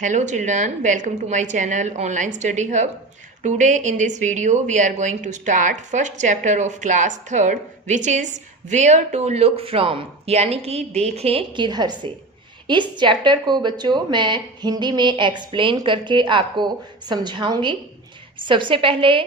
Hello children, welcome to my channel Online Study Hub. Today in this video we are going to start first chapter of class 3rd which is where to look from यानी कि देखें किधर से। इस chapter को बच्चों मैं हिंदी में एक्सप्लेन करके आपको समझाऊंगी। सबसे पहले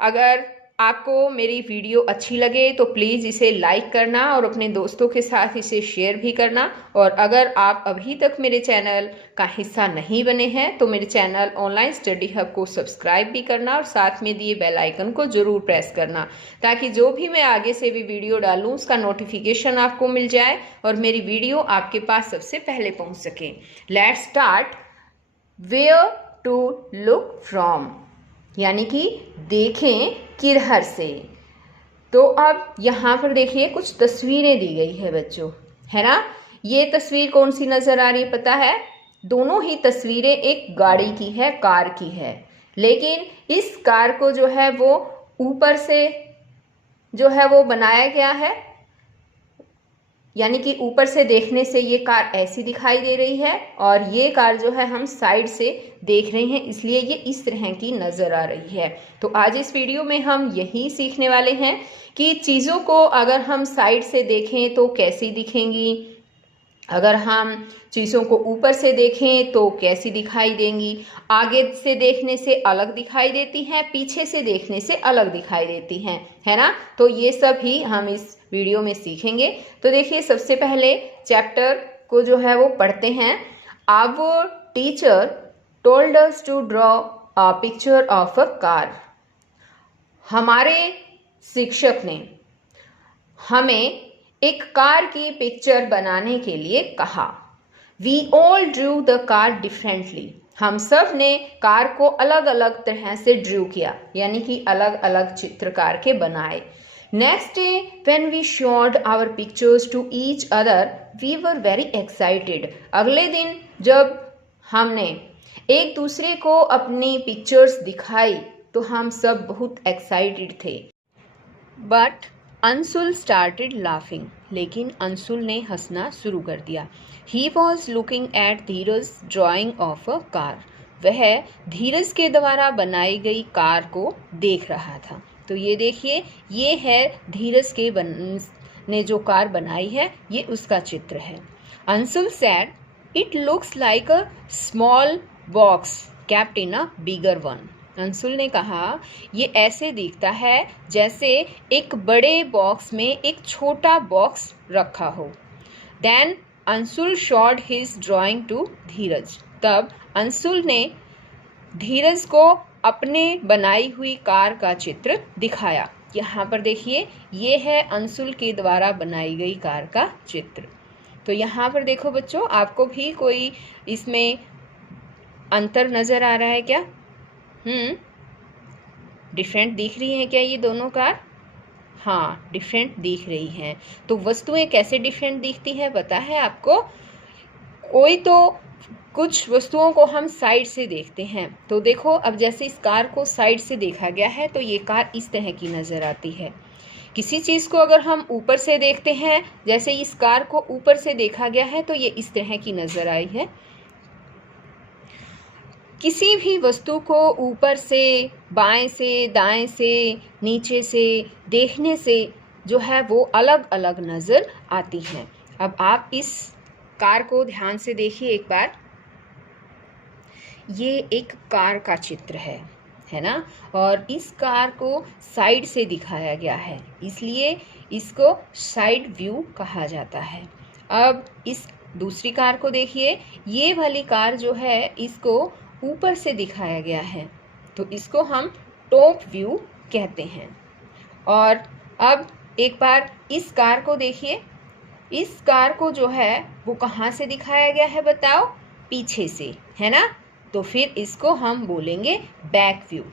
अगर आपको मेरी वीडियो अच्छी लगे तो प्लीज़ इसे लाइक करना और अपने दोस्तों के साथ इसे शेयर भी करना। और अगर आप अभी तक मेरे चैनल का हिस्सा नहीं बने हैं तो मेरे चैनल ऑनलाइन स्टडी हब को सब्सक्राइब भी करना और साथ में दिए बेल आइकन को ज़रूर प्रेस करना ताकि जो भी मैं आगे से भी वीडियो डालूँ उसका नोटिफिकेशन आपको मिल जाए और मेरी वीडियो आपके पास सबसे पहले पहुँच सके। Let's start. Where to look from यानी कि देखें किधर से। तो अब यहाँ पर देखिए कुछ तस्वीरें दी गई है बच्चों, है ना। ये तस्वीर कौन सी नजर आ रही है पता है? दोनों ही तस्वीरें एक गाड़ी की है, कार की है, लेकिन इस कार को जो है वो ऊपर से जो है वो बनाया गया है, यानी कि ऊपर से देखने से ये कार ऐसी दिखाई दे रही है और ये कार जो है हम साइड से देख रहे हैं, इसलिए ये इस तरह की नज़र आ रही है। तो आज इस वीडियो में हम यही सीखने वाले हैं कि चीज़ों को अगर हम साइड से देखें तो कैसी दिखेंगी, अगर हम चीज़ों को ऊपर से देखें तो कैसी दिखाई देंगी, आगे से देखने से अलग दिखाई देती हैं, पीछे से देखने से अलग दिखाई देती हैं, है ना। तो ये सब ही हम इस वीडियो में सीखेंगे। तो देखिए सबसे पहले चैप्टर को जो है वो पढ़ते हैं। Our teacher told us to draw a picture of a car. हमारे शिक्षक ने हमें एक कार की पिक्चर बनाने के लिए कहा। We all drew the car differently. हम सब ने कार को अलग अलग तरह से ड्रू किया, यानी कि अलग अलग चित्रकार के बनाए। Next day when we showed our pictures to each other we were very excited. अगले दिन जब हमने एक दूसरे को अपनी पिक्चर्स दिखाई तो हम सब बहुत एक्साइटेड थे। But Anshul started laughing. लेकिन अंशुल ने हंसना शुरू कर दिया। He was looking at Dheeraj drawing of a car. वह धीरज के द्वारा बनाई गई कार को देख रहा था। तो ये देखिए, ये है धीरज के ने जो कार बनाई है, ये उसका चित्र है। Anshul said it looks like a small box kept in a bigger one. Anshul ने कहा ये ऐसे दिखता है जैसे एक बड़े बॉक्स में एक छोटा बॉक्स रखा हो। Then Anshul showed his drawing to Dheeraj. तब अंशुल ने धीरज को अपने बनाई हुई कार का चित्र दिखाया। यहाँ पर देखिए, ये है अंशुल के द्वारा बनाई गई कार का चित्र। तो यहाँ पर देखो बच्चों, आपको भी कोई इसमें अंतर नज़र आ रहा है क्या? डिफरेंट दिख रही हैं क्या ये दोनों कार? हाँ, डिफरेंट दिख रही हैं। तो वस्तुएं कैसे डिफरेंट दिखती हैं पता है आपको? कोई तो कुछ वस्तुओं को हम साइड से देखते हैं। तो देखो, अब जैसे इस कार को साइड से देखा गया है तो ये कार इस तरह की नज़र आती है। किसी चीज़ को अगर हम ऊपर से देखते हैं, जैसे इस कार को ऊपर से देखा गया है तो ये इस तरह की नज़र आई है। किसी भी वस्तु को ऊपर से, बाएं से, दाएं से, नीचे से देखने से जो है वो अलग अलग नज़र आती हैं। अब आप इस कार को ध्यान से देखिए एक बार। ये एक कार का चित्र है ना। और इस कार को साइड से दिखाया गया है, इसलिए इसको साइड व्यू कहा जाता है। अब इस दूसरी कार को देखिए, ये वाली कार जो है इसको ऊपर से दिखाया गया है, तो इसको हम टॉप व्यू कहते हैं। और अब एक बार इस कार को देखिए, इस कार को जो है वो कहाँ से दिखाया गया है बताओ? पीछे से, है ना। तो फिर इसको हम बोलेंगे बैक व्यू।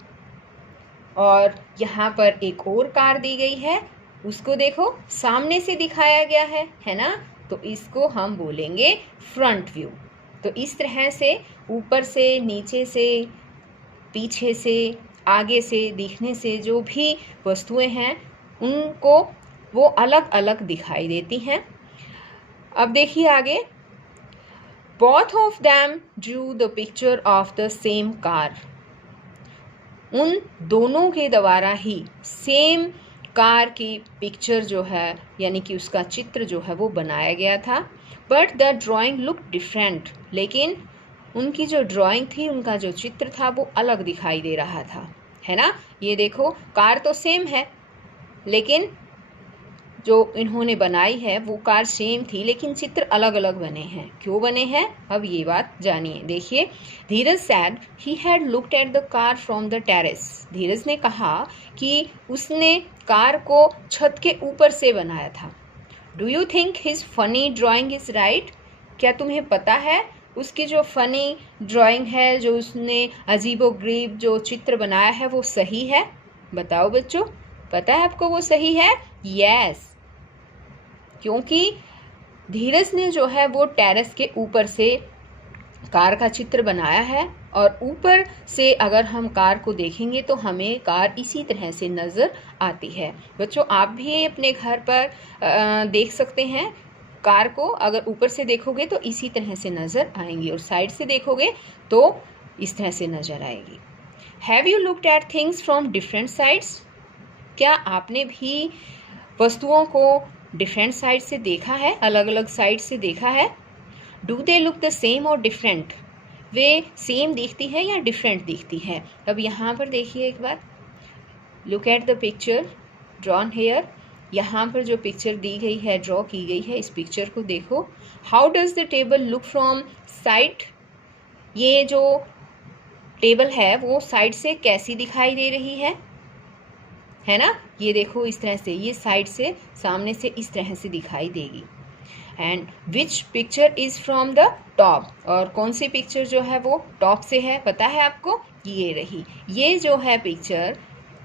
और यहाँ पर एक और कार दी गई है, उसको देखो सामने से दिखाया गया है ना। तो इसको हम बोलेंगे फ्रंट व्यू। तो इस तरह से ऊपर से, नीचे से, पीछे से, आगे से दिखने से जो भी वस्तुएं हैं उनको वो अलग अलग दिखाई देती हैं। अब देखिए आगे, both of them Drew the picture of the same car. उन दोनों के द्वारा ही सेम कार की पिक्चर जो है यानी कि उसका चित्र जो है वो बनाया गया था। But the drawing look different, लेकिन उनकी जो ड्राइंग थी, उनका जो चित्र था वो अलग दिखाई दे रहा था, है ना। ये देखो, कार तो सेम है, लेकिन जो इन्होंने बनाई है वो कार सेम थी, लेकिन चित्र अलग अलग बने हैं। क्यों बने हैं, अब ये बात जानिए। देखिए, Dheeraj said he had looked at the car from the terrace. Dheeraj ने कहा कि उसने कार को छत के ऊपर से बनाया था। Do you think his funny drawing is right? क्या तुम्हें पता है उसकी जो फनी ड्राइंग है, जो उसने अजीबोगरीब जो चित्र बनाया है, वो सही है? बताओ बच्चों, पता है आपको वो सही है? यस, क्योंकि धीरज ने जो है वो टेरेस के ऊपर से कार का चित्र बनाया है, और ऊपर से अगर हम कार को देखेंगे तो हमें कार इसी तरह से नज़र आती है। बच्चों, आप भी अपने घर पर देख सकते हैं कार को। अगर ऊपर से देखोगे तो इसी तरह से नज़र आएंगी, और साइड से देखोगे तो इस तरह से नज़र आएगी। Have you looked at things from different sides? क्या आपने भी वस्तुओं को डिफरेंट साइड से देखा है, अलग अलग साइड से देखा है? Do they look the same और डिफरेंट? वे सेम दिखती है या डिफरेंट दिखती है? अब यहाँ पर देखिए एक बार, look at the picture drawn here. यहाँ पर जो पिक्चर दी गई है, ड्रॉ की गई है, इस पिक्चर को देखो। How does the table look from side? ये जो टेबल है वो साइड से कैसी दिखाई दे रही है ना। ये देखो, इस तरह से, ये साइड से, सामने से इस तरह से दिखाई देगी। And which picture is from the top? और कौन सी पिक्चर जो है वो टॉप से है, पता है आपको? ये रही। ये जो है पिक्चर,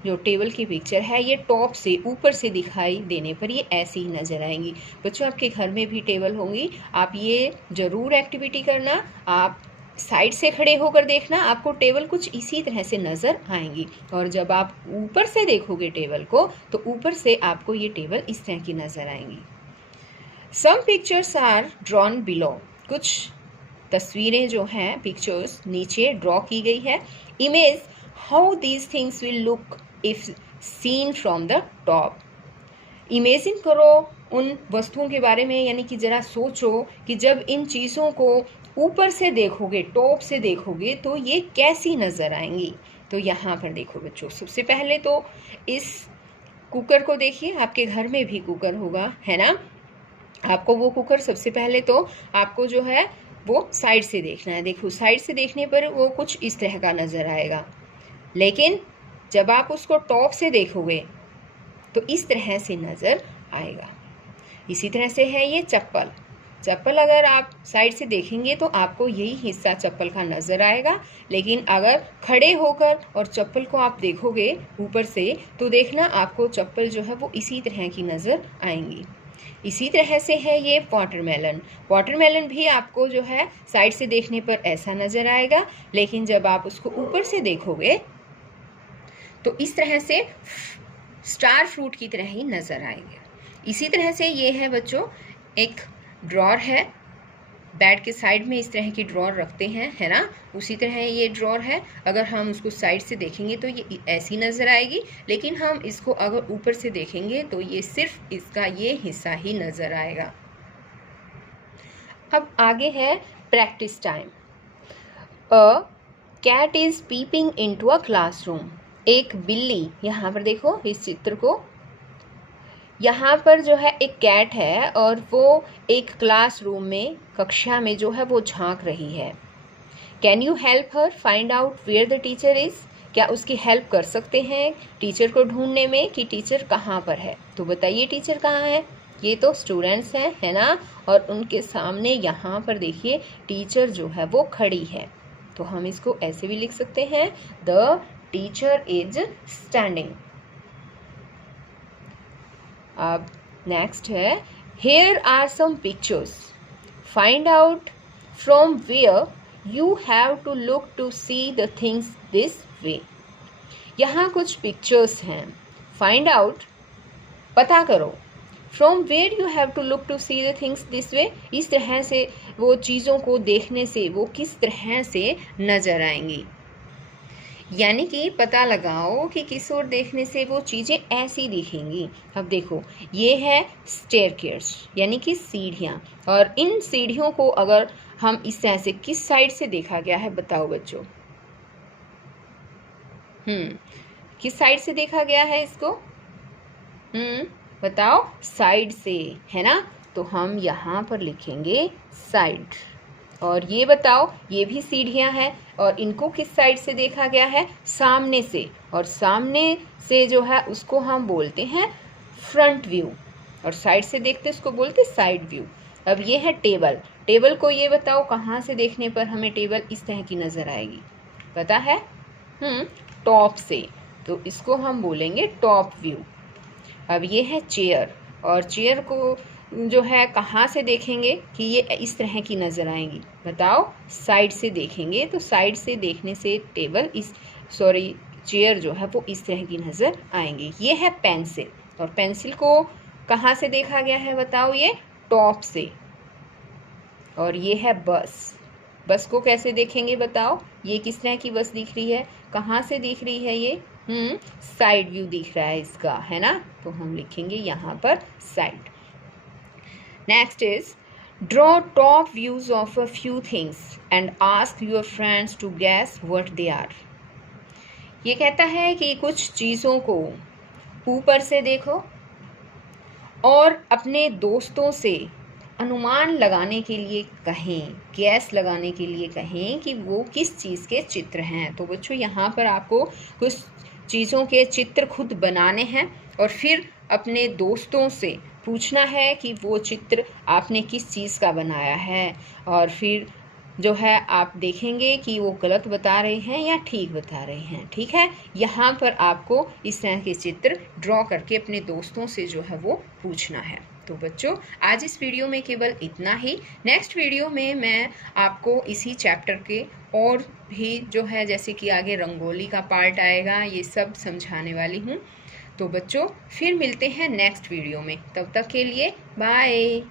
जो टेबल की पिक्चर है, ये टॉप से, ऊपर से दिखाई देने पर ये ऐसी ही नज़र आएंगी। बच्चों, आपके घर में भी टेबल होंगी, आप ये ज़रूर एक्टिविटी करना। आप साइड से खड़े होकर देखना, आपको टेबल कुछ इसी तरह से नज़र आएंगी, और जब आप ऊपर से देखोगे टेबल को तो ऊपर से आपको ये टेबल इस तरह की नज़र आएंगी। Some pictures are drawn below. कुछ तस्वीरें जो हैं, पिक्चर्स, नीचे ड्रॉ की गई है। Image how these things will look if seen from the top. Imagine करो उन वस्तुओं के बारे में, यानी कि ज़रा सोचो कि जब इन चीज़ों को ऊपर से देखोगे, टॉप से देखोगे, तो ये कैसी नज़र आएंगी। तो यहाँ पर देखो बच्चों, सबसे पहले तो इस कुकर को देखिए। आपके घर में भी कुकर होगा, है ना। आपको वो कुकर सबसे पहले तो आपको जो है वो साइड से देखना है। देखो, साइड से देखने पर वो कुछ इस तरह का नज़र आएगा, लेकिन जब आप उसको टॉप से देखोगे तो इस तरह से नज़र आएगा। इसी तरह से है ये चप्पल। चप्पल अगर आप साइड से देखेंगे तो आपको यही हिस्सा चप्पल का नज़र आएगा, लेकिन अगर खड़े होकर और चप्पल को आप देखोगे ऊपर से तो देखना आपको चप्पल जो है वो इसी तरह की नज़र आएंगी। इसी तरह से है ये वाटरमेलन। वाटरमेलन भी आपको जो है साइड से देखने पर ऐसा नज़र आएगा, लेकिन जब आप उसको ऊपर से देखोगे तो इस तरह से स्टार फ्रूट की तरह ही नज़र आएंगे। इसी तरह से ये है बच्चों, एक ड्रॉर है, बेड के साइड में इस तरह की ड्रॉर रखते हैं, है ना। उसी तरह ये ड्रॉर है, अगर हम उसको साइड से देखेंगे तो ये ऐसी नज़र आएगी, लेकिन हम इसको अगर ऊपर से देखेंगे तो ये सिर्फ इसका ये हिस्सा ही नज़र आएगा। अब आगे है practice time. A cat is peeping into a classroom. एक बिल्ली, यहाँ पर देखो इस चित्र को, यहाँ पर जो है एक कैट है और वो एक क्लासरूम में, कक्षा में जो है वो झांक रही है। Can you help her find out where the teacher is? क्या उसकी हेल्प कर सकते हैं टीचर को ढूंढने में कि टीचर कहाँ पर है? तो बताइए टीचर कहाँ है। ये तो स्टूडेंट्स हैं, है ना, और उनके सामने यहाँ पर देखिए टीचर जो है वो खड़ी है। तो हम इसको ऐसे भी लिख सकते हैं, द टीचर इज स्टैंडिंग। अब नेक्स्ट है, here are some pictures, find out from where you have to look to see the things this way. यहाँ कुछ पिक्चर्स हैं, फाइंड आउट, पता करो, from where you have to look to see the things this way, इस तरह से वो चीज़ों को देखने से वो किस तरह से नज़र आएंगी। यानी कि पता लगाओ कि किस ओर देखने से वो चीज़ें ऐसी दिखेंगी। अब देखो, ये है स्टेयरकेस यानी कि सीढ़ियाँ, और इन सीढ़ियों को अगर हम इस तरह से किस साइड से देखा गया है बताओ बच्चों। किस साइड से देखा गया है इसको? बताओ, साइड से, है ना? तो हम यहाँ पर लिखेंगे साइड। और ये बताओ, ये भी सीढ़ियाँ हैं और इनको किस साइड से देखा गया है? सामने से, और सामने से जो है उसको हम बोलते हैं फ्रंट व्यू, और साइड से देखते उसको बोलते साइड व्यू। अब ये है टेबल। टेबल को ये बताओ कहाँ से देखने पर हमें टेबल इस तरह की नज़र आएगी? पता है? टॉप से, तो इसको हम बोलेंगे टॉप व्यू। अब ये है चेयर, और चेयर को जो है कहाँ से देखेंगे कि ये इस तरह की नज़र आएंगी? बताओ, साइड से देखेंगे, तो साइड से देखने से टेबल चेयर जो है वो इस तरह की नज़र आएंगी। ये है पेंसिल, और पेंसिल को कहाँ से देखा गया है बताओ? ये टॉप से। और ये है बस। बस को कैसे देखेंगे बताओ? ये किस तरह की बस दिख रही है? कहाँ से दिख रही है ये? साइड व्यू दिख रहा है इसका, है ना? तो हम लिखेंगे यहाँ पर side. Next is draw top views of a few things and ask your friends to guess what they are. ये कहता है कि कुछ चीज़ों को ऊपर से देखो और अपने दोस्तों से अनुमान लगाने के लिए कहें, गैस लगाने के लिए कहें कि वो किस चीज़ के चित्र हैं। तो बच्चों, यहाँ पर आपको कुछ चीज़ों के चित्र खुद बनाने हैं और फिर अपने दोस्तों से पूछना है कि वो चित्र आपने किस चीज़ का बनाया है, और फिर जो है आप देखेंगे कि वो गलत बता रहे हैं या ठीक बता रहे हैं। ठीक है, यहाँ पर आपको इस तरह के चित्र ड्रॉ करके अपने दोस्तों से जो है वो पूछना है। तो बच्चों, आज इस वीडियो में केवल इतना ही। नेक्स्ट वीडियो में मैं आपको इसी चैप्टर के और भी जो है, जैसे कि आगे रंगोली का पार्ट आएगा, ये सब समझाने वाली हूँ। तो बच्चों, फिर मिलते हैं नेक्स्ट वीडियो में। तब तक के लिए बाय।